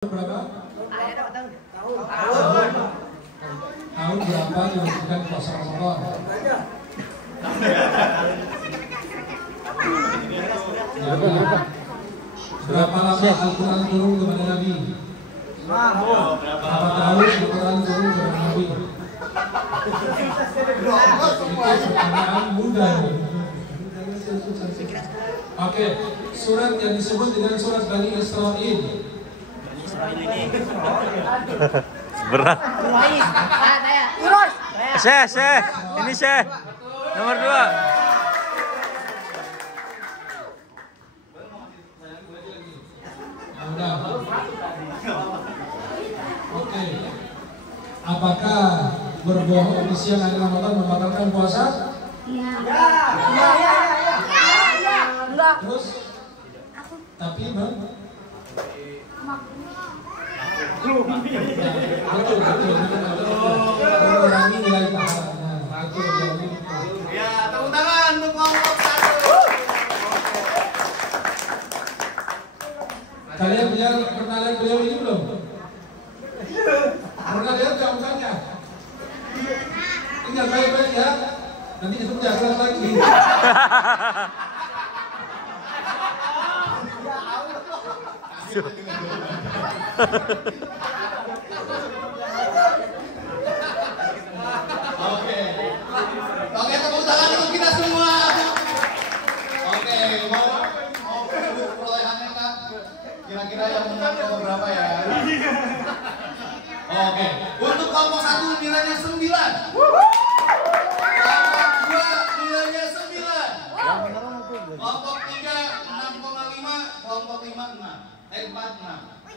Berapa? Tahun berapa diwajibkan puasa Ramadan? Berapa lama Al-Quran turun kepada Nabi? Berapa tahun Al-Quran turun kepada Nabi? Itu pertanyaan mudah. Oke, surat yang disebut dengan surat Bani Israil. Berat. Syekh, ini Syekh. Nomor 2. Oke. Apakah berbohong di siang hari Ramadan membatalkan puasa? Iya. Terus? Tapi bang? Mengurangi nilai pahala. Ya, tepuk tangan untuk kelompok 1. Kalian pernah lihat beliau ini belum? Pernah lihat nggak mukanya? Ingat baik-baik ya. Nanti ketemu di akhirat lagi. Oke, tepuk tangan untuk kita semua. Oke, mau perolehannya Kak? Kira-kira yang menang nomor berapa ya? Oke, untuk kelompok 1 nilainya 9. Kelompok 2 nilainya 9. Kelompok 3 6,5, kelompok 5 6. 4 6.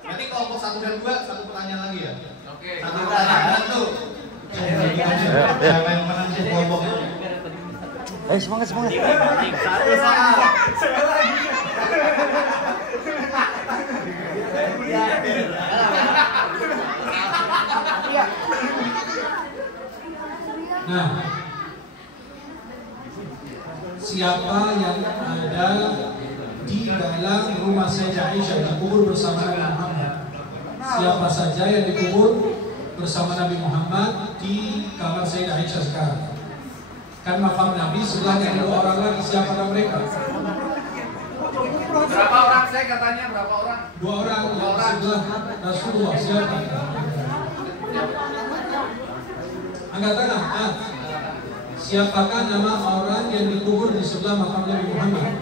Berarti kelompok 1 dan 2 satu pertanyaan lagi ya? Oke. Satu pertanyaan tuh. Siapa yang menang di kelompok ini? Semangat. Satu sama. Nah, siapa yang ada di dalam rumah Sayyidah Aisyah dikubur bersama Nabi Muhammad? Siapa saja yang dikubur bersama Nabi Muhammad di kamar Sayyidah Aisyah sekarang? Kan makam Nabi sebelahnya ada 2 orang lagi. Siapa mereka? Berapa orang saya katanya? Berapa orang? 2 orang yang sebelah Rasulullah. Siapa? Angkat tangan. Siapakah nama orang yang dikubur di sebelah makam Nabi Muhammad?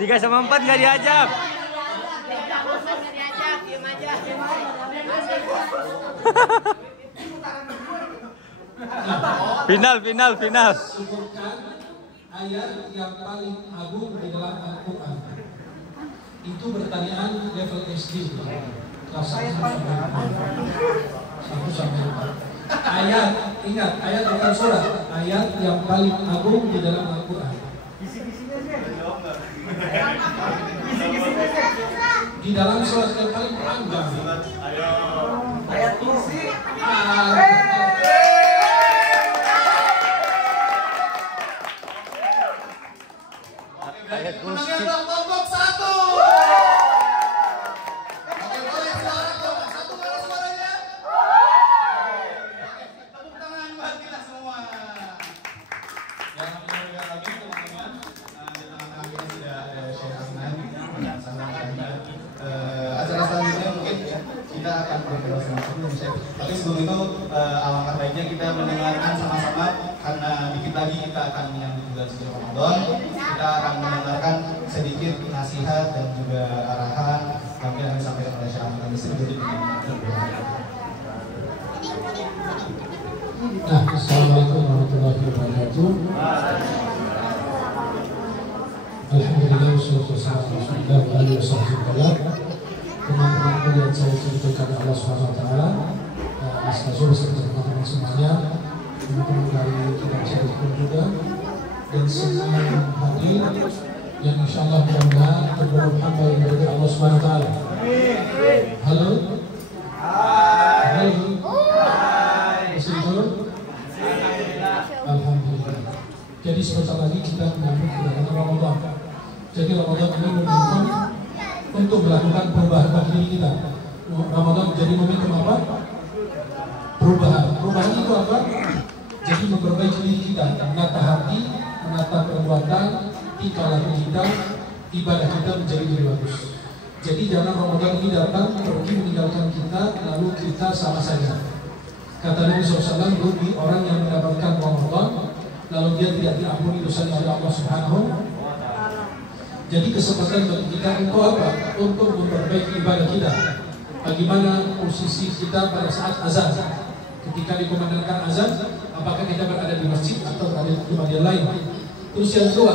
3 sama 4 nggak diajak. Final. Sebutkan ayat yang paling agung di dalam Al-Quran. Itu pertanyaan level SD. Kelas 1 sampai 4. Ayat, ingat, ayat bukan surat. Ayat yang paling agung di dalam Al-Quran. Di dalam surat yang paling panjang. Ayat kursi. Ayat kursi. Menangnya kelompok 1. Oke, boleh suara kelompok 1 mana suaranya? Oke, tepuk tangan buat kita semua. Yang mendengar lagi teman-teman, di tengah-tengah kita sudah ada Syekh Hasnan dan sama acara selanjutnya mungkin kita akan berbicara sama Syekh. Tapi sebelum itu alangkah baiknya kita mendengarkan sama-sama karena dikit lagi kita akan menyambut bulan suci Ramadan. Kita akan mendengarkan sedikit nasihat dan juga arahan yang akan disampaikan oleh Syekh Ahmad Misri dari Nah, assalamualaikum warahmatullahi wabarakatuh. Alhamdulillah, wassalatu wassalamu ala Rasulillah wa alihi wasallam. Teman-temanku yang saya cintai Allah Subhanahu wa taala, Mas Nazul serta teman-teman semuanya, teman-teman dari Kitab Syarif pun juga, dan semua yang hadir yang insyaallah mudah-mudahan tergolong hamba yang dari Allah Subhanahu wa taala. Halo. Halo. Alhamdulillah. Jadi sebentar lagi kita menyambut bulan Ramadan. Jadi Ramadan ini momentum untuk melakukan perubahan bagi diri kita. Ramadan menjadi momentum apa? Perubahan. Perubahan itu apa? Jadi memperbaiki diri kita, menata hati, menata perbuatan, tingkah laku kita, ibadah kita menjadi lebih bagus. Jadi jangan Ramadan ini datang pergi meninggalkan kita lalu kita sama saja. Kata Nabi SAW, rugi orang yang mendapatkan Ramadan lalu dia tidak diampuni dosanya oleh Allah Subhanahu. Jadi kesempatan bagi kita untuk apa? Untuk memperbaiki ibadah kita. Bagaimana posisi kita pada saat azan? Ketika dikumandangkan azan, apakah kita berada di masjid atau berada di tempat yang lain? Terus yang kedua,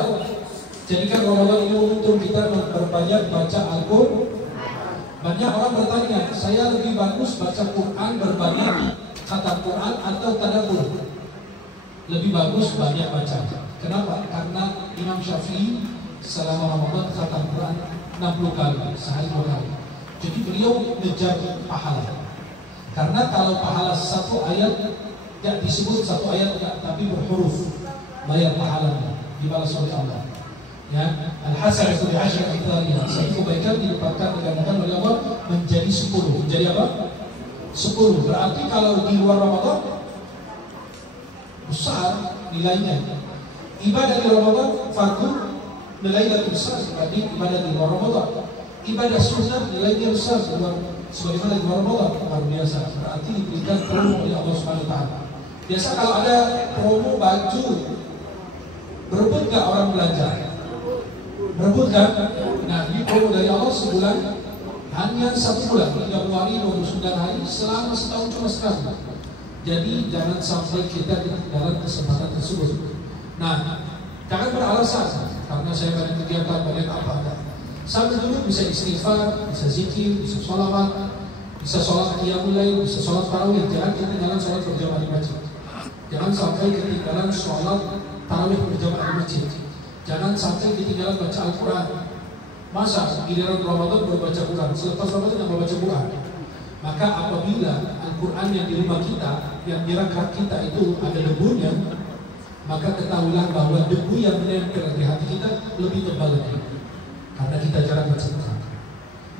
jadikan Ramadan ini untuk kita memperbanyak baca Al-Quran. Banyak orang bertanya, saya lebih bagus baca Quran berbanding khatam Quran atau tadabbur? Lebih bagus banyak baca. Kenapa? Karena Imam Syafi'i selama Ramadan khatam Quran 60 kali, sehari 2 kali. Jadi beliau ngejar pahala. Karena kalau pahala satu ayat tidak disebut satu ayat tidak, tapi berhuruf, bayar pahalanya dibalas oleh Allah. Ya, al-hasanatu bi'ashri amthaliha. Satu kebaikan didapatkan digandakan oleh Allah menjadi 10. Menjadi apa? 10. Berarti kalau di luar Ramadan besar nilainya. Ibadah di Ramadan fardu nilainya lebih besar dibanding ibadah di luar Ramadan. Ibadah sunnah nilainya besar sebagaimana di luar Ramadan. Luar biasa. Berarti diberikan promo oleh Allah Subhanahu wa taala. Biasa kalau ada promo baju, berebut gak orang belanja? Berebut kan? Nah, ini promo dari Allah sebulan, hanya 1 bulan, 30 hari, 29 hari, selama setahun cuma sekali. Jadi jangan sampai kita ketinggalan kesempatan tersebut. Nah, jangan beralasan karena saya banyak kegiatan, banyak apa-apa. Sambil dulu bisa istighfar, bisa zikir, bisa sholawat, bisa sholat qiyamul lail, bisa sholat tarawih. Jangan ketinggalan sholat berjamaah di masjid. Jangan sampai ketinggalan sholat tarawih berjamaah di masjid. Jangan sampai ketinggalan baca Al-Quran. Masa giliran Ramadan baru baca Quran, selepas Ramadan tidak baca Quran. Maka apabila Al-Quran yang di rumah kita, yang di rangka kita itu ada debunya, maka ketahuilah bahwa debu yang menempel di hati kita lebih tebal lagi. Karena kita jarang baca Quran.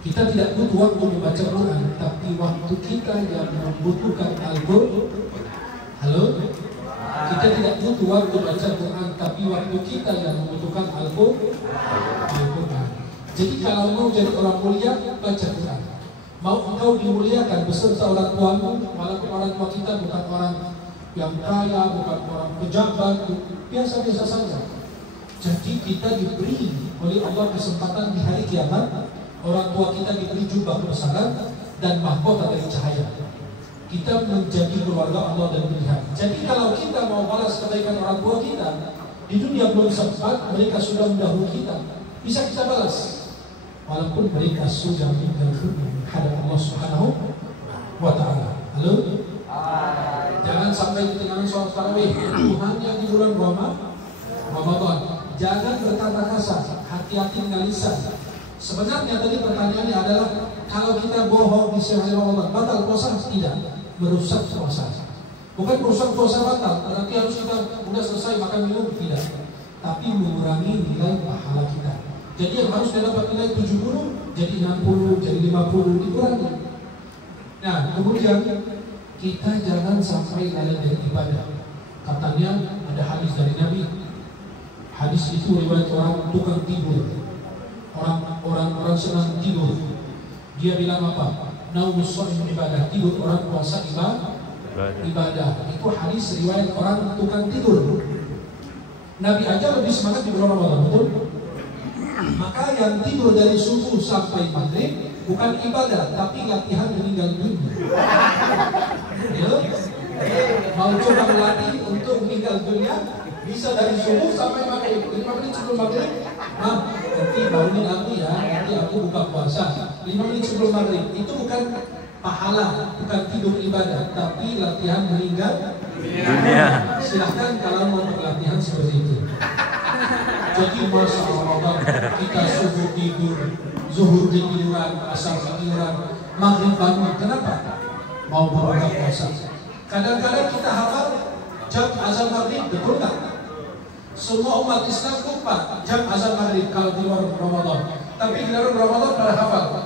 Kita tidak butuh waktu membaca Quran, tapi waktu kita yang membutuhkan Al-Quran. Halo? Kita tidak butuh waktu baca Quran, tapi waktu kita yang membutuhkan Al-Quran. Jadi kalau mau jadi orang mulia, baca Quran. Mau engkau dimuliakan beserta orang tuamu, walaupun orang tua kita bukan orang yang kaya, bukan orang pejabat, biasa-biasa saja. Jadi kita diberi oleh Allah kesempatan di hari kiamat, orang tua kita diberi jubah kebesaran dan mahkota dari cahaya. Kita menjadi keluarga Allah dan pilihan. Jadi kalau kita mau balas kebaikan orang tua kita, di dunia belum sempat, mereka sudah mendahului kita, bisa kita balas. Walaupun mereka sudah meninggal menghadap Allah Subhanahu wa taala. Halo? Jangan sampai ketinggalan sholat tarawih hanya di bulan Ramadan. Jangan berkata kasar, hati-hati dengan lisan. Sebenarnya tadi pertanyaannya adalah kalau kita bohong di siang Ramadan, batal puasa? Tidak, merusak puasa. Bukan merusak puasa batal, berarti harus kita sudah selesai makan minum, tidak. Tapi mengurangi nilai pahala kita. Jadi yang harus dapat nilai 70 jadi 60, jadi 50 dikurangi. Nah, kemudian kita jangan sampai lalai dari ibadah. Katanya ada hadis dari Nabi. Hadis itu riwayat orang tukang tidur. Orang senang tidur. Dia bilang apa? Naumus shaim ibadah, tidur orang puasa ibadah. Itu hadis riwayat orang tukang tidur. Nabi aja lebih semangat di bulan Ramadan, betul? Maka yang tidur dari subuh sampai maghrib bukan ibadah, tapi latihan meninggal dunia. Ya? Mau coba melatih untuk meninggal dunia, bisa dari subuh sampai maghrib. 5 menit sebelum maghrib, nanti bangunin aku ya, nanti aku buka puasa. 5 menit sebelum maghrib, itu bukan pahala, bukan tidur ibadah, tapi latihan meninggal dunia. Silahkan kalau mau latihan seperti itu. Jadi masa Ramadan kita subuh tidur, zuhur tiduran, asar tiduran, maghrib bangun. Kenapa? Mau berbuka puasa. Kadang-kadang kita hafal jam azan maghrib, betul nggak? Semua umat Islam lupa jam azan maghrib kalau di luar Ramadan. Tapi di dalam Ramadan pada hafal.